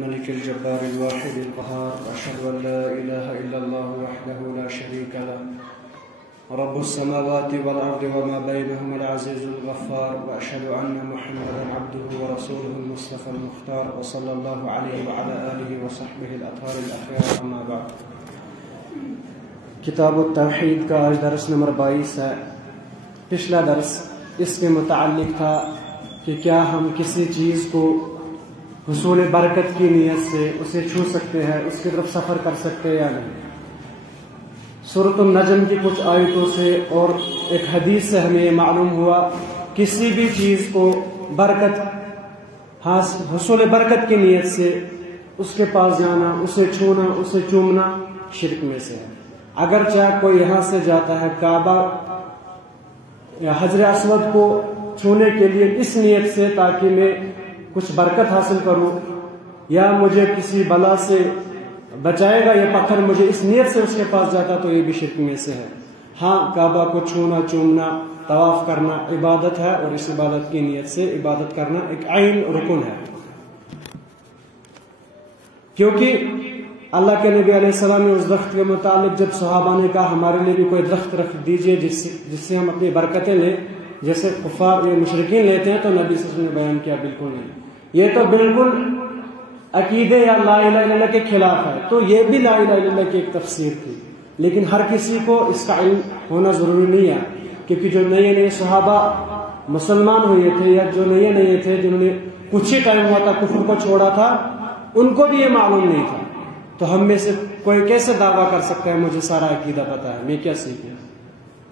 الملك الجبار الواحد القهار وأشهد أن لا إله إلا الله وحده لا شريك له رب السماوات والأرض وما بينهما العزيز الغفار وأشهد أن محمدا عبده ورسوله المصطفى المختار وصلى الله عليه وعلى آله وصحبه الأطهار الأخيار أما بعد. کتاب التوحید کا آج درس نمبر 22 ہے. پچھلا درس اس کے متعلق تھا کہ کیا ہم کسی چیز کو حصول برکت کی نیت سے اسے چھو سکتے ہیں، اس کی طرف سفر کر سکتے ہیں یا نہیں. سورۃ النجم کی کچھ آیتوں سے اور ایک حدیث سے ہمیں یہ معلوم ہوا کسی بھی چیز کو حصول برکت کی نیت سے اس کے پاس جانا، اسے چھونا، اسے چومنا شرک میں سے ہے. اگرچہ کوئی یہاں سے جاتا ہے کعبہ یا حجر اسود کو چھونے کے لیے اس نیت سے تاکہ میں کچھ برکت حاصل کروں یا مجھے کسی بلا سے بچائے گا یہ پتھر، مجھے اس نیت سے اس کے پاس جاتا تو یہ بھی شرک میں سے ہے. ہاں، کعبہ کو چھونا، چومنا، طواف کرنا عبادت ہے اور اس عبادت کی نیت سے عبادت کرنا ایک عین رکن ہے. کیونکہ اللہ کے نبی علیہ السلام نے اس درخت کے متعلق جب صحابہ نے کہا ہمارے لیے بھی کوئی درخت رکھ دیجئے جس سے ہم اپنی برکتیں لیں جیسے کفار یا مشرکین لیتے ہیں، تو نبی صلی اللہ علیہ وسلم نے بیان کیا بالکل نہیں، یہ تو بالکل عقیدے یا لا الہ الا اللہ کے خلاف ہے. تو یہ بھی لا الہ الا اللہ کی ایک تفسیر تھی، لیکن ہر کسی کو اس کا علم ہونا ضروری نہیں ہے. کیونکہ جو نئے صحابہ مسلمان ہوئے تھے یا جو نئے تھے جنہوں نے کچھ ہی ٹائم ہوا تھا کفر کو چھوڑا تھا، ان کو بھی یہ معلوم نہیں تھا. تو ہم میں سے کوئی کیسے دعویٰ کر سکتا ہے مجھے سارا عقیدہ پتا ہے، میں کیا سیکھوں؟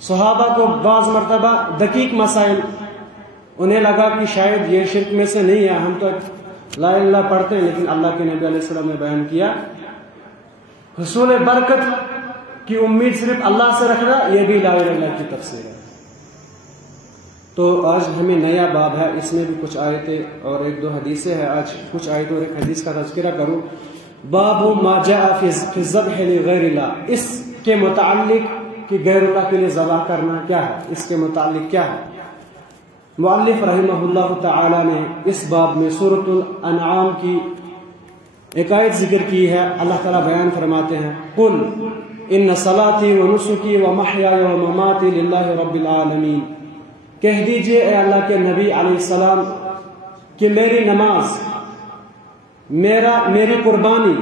صحابہ کو بعض مرتبہ دقیق مسائل انہیں لگا کہ شاید یہ شرک میں سے نہیں ہے، ہم تو لا الہ الا اللہ پڑھتے ہیں، لیکن اللہ کے نبی علیہ السلام نے بیان کیا حصول برکت کی امید صرف اللہ سے رکھنا یہ بھی لا الہ الا اللہ کی تفسیر ہے. تو آج ہمیں نیا باب ہے، اس میں بھی کچھ آیتیں اور ایک دو حدیثیں ہیں. آج کچھ آیتوں اور ایک حدیث کا تذکرہ کروں. باب ما جاء فی الذبح لغیر اللہ، اس کے متعلق کہ غیر اللہ کے لیے ذبح کرنا کیا ہے، اس کے متعلق کیا ہے. مؤلف رحمہ اللہ تعالی نے اس باب میں سورۃ الانعام کی ایک آیت ذکر کی ہے. اللہ تعالیٰ بیان فرماتے ہیں قل ان صلاتی و نسکی و محیای و مماتی للہ رب العالمین، کہہ دیجئے اے اللہ کے نبی علیہ السلام کہ میری نماز، میری قربانی.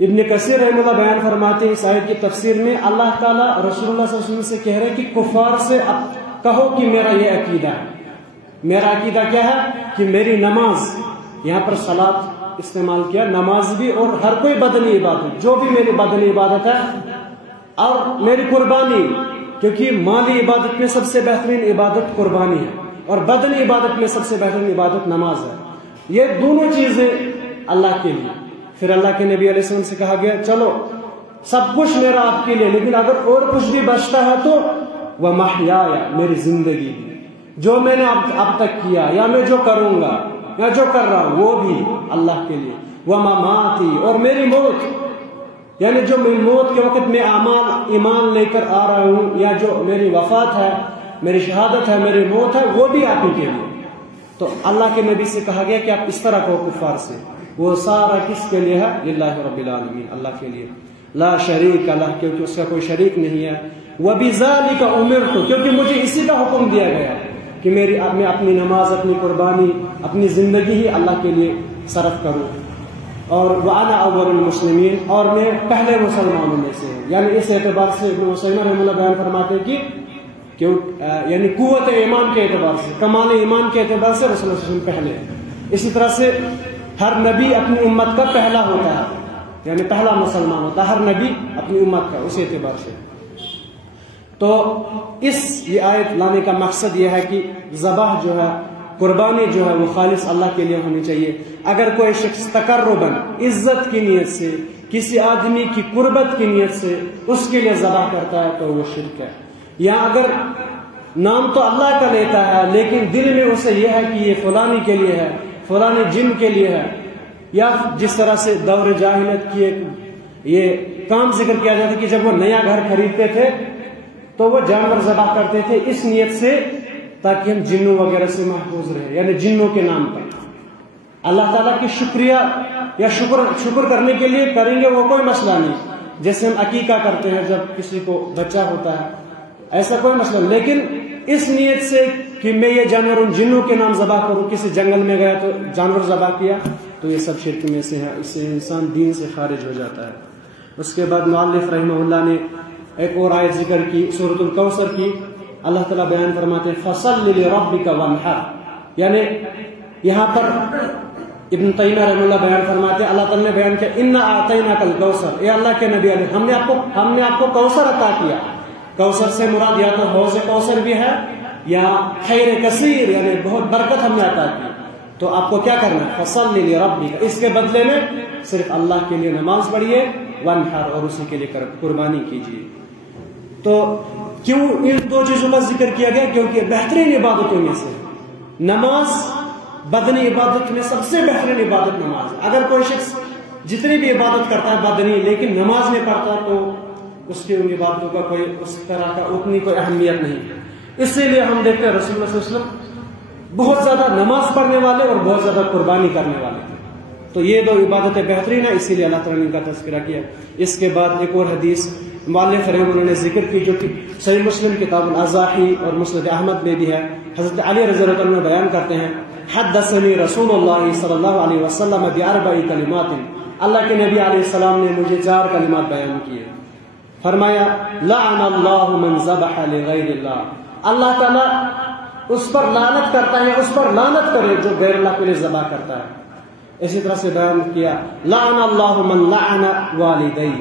ابن کثیر رحمہ اللہ بیان فرماتے ہیں اس آیت کی تفسیر میں اللہ تعالیٰ رسول اللہ صلی اللہ علیہ وسلم سے کہہ رہے کہ کفار سے اب کہو کہ میرا یہ عقیدہ ہے. میرا عقیدہ کیا ہے کہ میری نماز، یہاں پر صلاۃ استعمال کیا، نماز بھی اور ہر کوئی بدنی عبادت جو بھی میری بدنی عبادت ہے، اور میری قربانی، کیونکہ مالی عبادت میں سب سے بہترین عبادت قربانی ہے اور بدنی عبادت میں سب سے بہترین عبادت نماز ہے. یہ دونوں چیزیں اللہ کے لیے. پھر اللہ کے نبی علیہ السلام سے کہا گیا چلو سب کچھ میرا آپ کے لیے، لیکن اگر اور کچھ بھی بچتا ہے تو وہ محیایا، میری زندگی بھی، جو میں نے اب تک کیا یا میں جو کروں گا یا جو کر رہا ہوں وہ بھی اللہ کے لیے. وہ مماتی، اور میری موت، یعنی جو میری موت کے وقت میں ایمان لے کر آ رہا ہوں یا جو میری وفات ہے، میری شہادت ہے، میری موت ہے، وہ بھی آپ ہی کے لیے. تو اللہ کے نبی سے کہا گیا کہ آپ اس طرح کہو کفار سے، وہ سارا کس کے لیے ہے؟ للہ رب العالمین، اللہ کے لیے. لا شریک لہ، کیونکہ اس کا کوئی شریک نہیں ہے. وَبِذَلِكَ أُمِرْتُ، کیونکہ مجھے اسی کا حکم دیا گیا کہ میں اپنی نماز، اپنی قربانی، اپنی زندگی ہی اللہ کے لیے صرف کروں. اور وَأَنَا أَوَّلُ الْمُسْلِمِينَ، اور میں پہلے مسلمانوں میں سے ہوں. یعنی اس اعتبار سے ابن عثیمین رحمہ اللہ بیان فرماتے ہیں کہ یعنی قوت ایمان کے اعتبار سے، کمال ایمان کے اعتبار سے رسول اللہ صلی اللہ علیہ وسلم پہلے ہے. اسی طرح سے ہر نبی اپنی امت کا پہلا ہوتا ہے، یعنی پہلا مسلمان ہوتا ہے ہر نبی اپنی امت کا، اسی اعتبار سے. تو یہ آیت لانے کا مقصد یہ ہے کہ ذبح جو ہے، قربانی جو ہے، وہ خالص اللہ کے لیے ہونی چاہیے. اگر کوئی شخص تقرباً، عزت کی نیت سے، کسی آدمی کی قربت کی نیت سے اس کے لیے ذبح کرتا ہے تو وہ شرک ہے. یا اگر نام تو اللہ کا لیتا ہے لیکن دل میں اسے یہ ہے کہ یہ فلانی کے لیے ہے، فلانی جن کے لیے ہے، یا جس طرح سے دور جاہلیت کی یہ کام ذکر کیا جاتا ہے کہ جب وہ نیا گھر خریدتے تھے تو وہ جانور ذبح کرتے تھے اس نیت سے تاکہ ہم جنوں وغیرہ سے محفوظ رہے، یعنی جنوں کے نام پر. اللہ ताला की शुक्रिया या शुक्र करने के लिए करेंगे वो कोई मसला नहीं। जैसे हम अकीका करते हैं जब किसी को बच्चा होता है, ऐसा कोई मसला नहीं। लेकिन इस नीयत से कि मैं ये जानवर उन जिन्नों के नाम ज़बह करूं, किसी जंगल में गया तो जानवर ज़बह किया, तो ये सब शिर्क में से है, इससे इंसान दीन से खारिज हो जाता है। उसके बाद मुअल्लिफ रहमहुल्लाह ने एक और आयत जिक्र की सूरतुल कौसर की। अल्लाह ताला बयान फरमाते हैं फसल्लि लिरब्बिका वन्हर, यानी यहाँ पर इब्न तैमिया रहमहुल्लाह बयान फरमाते हैं, अल्लाह ताला ने बयान किया इन्ना आतैनाकल कौसर, ए अल्लाह के नबी अलैहि हमने आपको कौसर अता किया। कौसर से मुराद या तो हौज़ कौसर भी है या खैर कसीर, यानी बहुत बरकत हमने अता की। तो आपको क्या करना है, फसल्लि लिरब्बिका, इसके बदले में सिर्फ अल्लाह के लिए नमाज पढ़िए, वन्हर, और उसी के लिए कुर्बानी कीजिए। तो क्यों इन दो चीजों का जिक्र किया गया? क्योंकि बेहतरीन इबादतों में से नमाज, बदनी इबादत में सबसे बेहतरीन इबादत नमाज है। अगर कोई शख्स जितनी भी इबादत करता है बदनी, लेकिन नमाज नहीं पढ़ता, तो उसकी उन इबादतों का कोई उस तरह का उतनी कोई अहमियत नहीं है। इसीलिए हम देखते हैं रसूलुल्लाह सल्लल्लाहु अलैहि वसल्लम बहुत ज्यादा नमाज पढ़ने वाले और बहुत ज्यादा कुर्बानी करने वाले थे। तो ये दो इबादतें बेहतरीन है, इसीलिए अल्लाह ताला ने इनका तज़किरा किया। इसके बाद एक और हदीस मुअल्लिफ रहमहुल्लाह ने जिक्र की, जो कि सही मुस्लिम किताबुल अज़ाही और मुस्नद अहमद में भी है। हज़रत अली रज़ियल्लाहु अन्हु बयान करते हैं हद्दसनी रसूलुल्लाह सल्लल्लाहु अलैहि वसल्लम बिअरबई कलिमातिन, अल्लाह के नबी अलैहि सलाम ने मुझे 4 कलिमात बयान किए। फरमाया लअनल्लाहु मन ज़बह लिगैरिल्लाह, अल्लाह ताला उस पर लानत करता है, उस पर लानत करे जो गैर अल्लाह के लिए ज़बह करता है। इसी तरह से बयान किया लअनल्लाहु मन लअन वालिदै,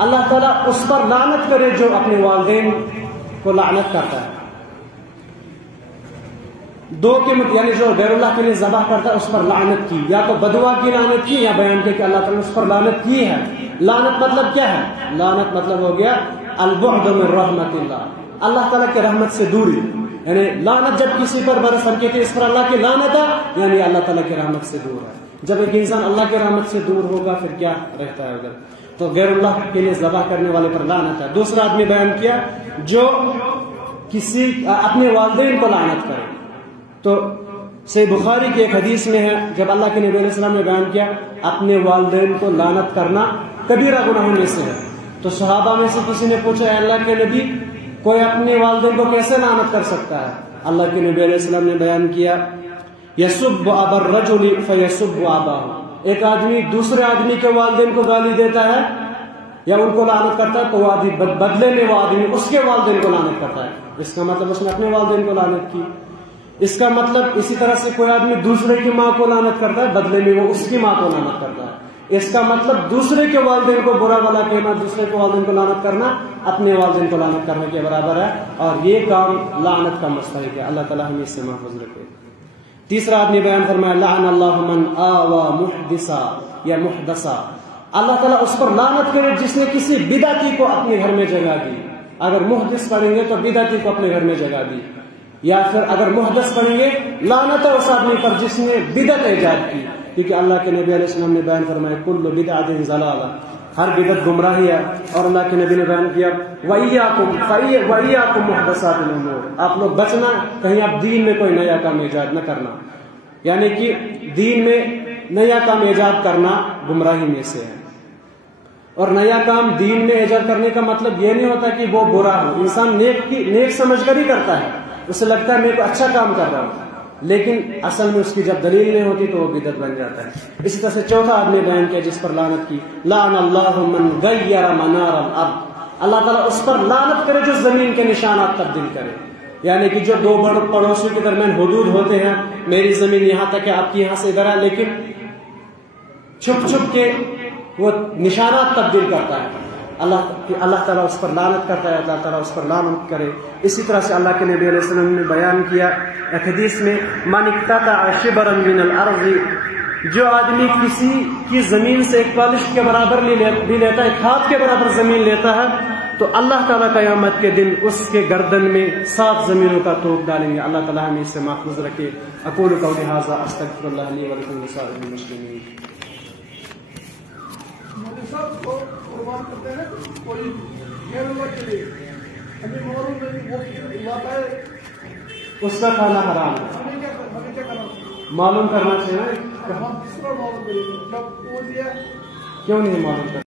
अल्लाह ताला उस पर लानत करे जो अपने वालिदैन को लानत करता है। दो के यानी जो गैरुल्लाह के लिए ज़बह करता है उस पर लानत की, या तो बदुआ की लानत की, या बयान किया कि अल्लाह ताला ने उस पर लानत की है। लानत मतलब क्या है? लानत मतलब हो गया अल-बुअद मिन रहमतिल्लाह, अल्लाह ताला के रहमत से दूरी। यानी लानत जब किसी पर बरस हम कहते इस पर अल्लाह की लानत है, यानी अल्लाह ताला की रहमत से दूर है। जब एक इंसान अल्लाह की रहमत से दूर होगा फिर क्या रहता है उधर? तो गैरुल्लाह के लिए ज़बह करने वाले पर लानत है। दूसरा आदमी बयान किया जो किसी अपने वालिदैन को लानत करे। तो सही बुखारी की एक हदीस में है, जब अल्लाह के नबी अलैहि सलाम ने बयान किया अपने वालिदैन को लानत करना कबीरा गुनाहों में से है। तो सहाबा में से किसी ने पूछा अल्लाह के नबी, कोई अपने वालिदैन को कैसे लानत कर सकता है? अल्लाह के नबी अलैहि सलाम ने बयान किया यसुब्बु अबर रजुली फयसुब्बु अबाहु, एक आदमी दूसरे आदमी के वालिदैन को गाली देता है या उनको लानत करता है, तो वो आदमी बदले में वो आदमी उसके वालिदैन को लानत करता है। इसका मतलब उसने अपने वालिदैन को लानत की। इसका मतलब इसी तरह से कोई आदमी दूसरे की माँ को लानत करता है, बदले में वो उसकी माँ को लानत करता है। इसका मतलब दूसरे के वालिदैन को बुरा भला कहना, दूसरे के वालिदैन को लानत करना अपने वालिदैन को लानत करने के बराबर है, और ये काम लानत का मस्तहिक है। अल्लाह ताला हमें इससे महफूज रखे। तीसरा आदमी बयान फरमाया लअनल्लाहु मन आवा मुहदिसा या मुहदसा, अल्लाह ताला उस पर लानत करे जिसने किसी बिदअती को अपने घर में जगह दी। अगर मुहदिस पढ़ेंगे तो बिदअती को अपने घर में जगह दी, या फिर अगर मुहदस पढ़ेंगे लानत है उस आदमी पर जिसने बिदअत ईजाद की। क्योंकि अल्लाह के नबी अलैहि सलाम ने बयान फरमाया कुल्लु बिदअतिन ज़लाला, हर बिदअत गुमराही है। और अल्लाह के नबी ने बयान किया वइयाकुम मुहदसातिल उमूर, आप लोग बचना कहीं आप दीन में कोई नया काम ईजाद न करना। यानी कि दीन में नया काम ईजाद करना गुमराही में से है। और नया काम दीन में ईजाद करने का मतलब ये नहीं होता कि वो बुरा हो, इंसान नेक समझ कर ही करता है, उसे लगता है मैं को अच्छा काम कर रहा हूं, लेकिन असल में उसकी जब दलील नहीं होती तो वो बिदअत बन जाता है। इसी तरह से चौथा आदमी बयान किया जिस पर लानत की लअनल्लाहु मन गय्यरा मनारल अर्द, अल्लाह ताला उस पर लानत करे जो जमीन के निशानात तब्दील करे। यानी कि जो दो बड़ पड़ोसियों के दरमियान हुदूद होते हैं, मेरी जमीन यहाँ तक है आपकी यहाँ से इधर है, लेकिन छुप छुप के वो निशानात तब्दील करता है, अल्लाह ताला उस पर लानत करता है, अल्लाह ताला उस पर लानत करे। इसी तरह से अल्लाह के नबी अलैहि सल्लम ने बयान किया एक हदीस में मन इक्तता शिबरन मिनल अर्ज़, जो आदमी किसी की जमीन से एक पालिश के बराबर भी लेता है, एक हाथ के बराबर जमीन लेता है, तो अल्लाह ताला क़यामत के दिन उसके गर्दन में 7 जमीनों का तोप डालेंगे। अल्लाह ताला हमें इससे महफूज रखे। अक़ूलु क़ौली हाज़ा अस्तग़फ़िरुल्लाह ली व लकुम लिसाइरिल मुस्लिमीन। को कुर्बान करते हैं कोई गैरुल्लाह के लिए, हमें मालूम नहीं वो इलाका है उसका खाना हराम है, हमें क्या करना मालूम करना चाहिए। ہم کس طرح معلوم کریں گے جب وہ دیا کیوں نہیں معلوم کرتے؟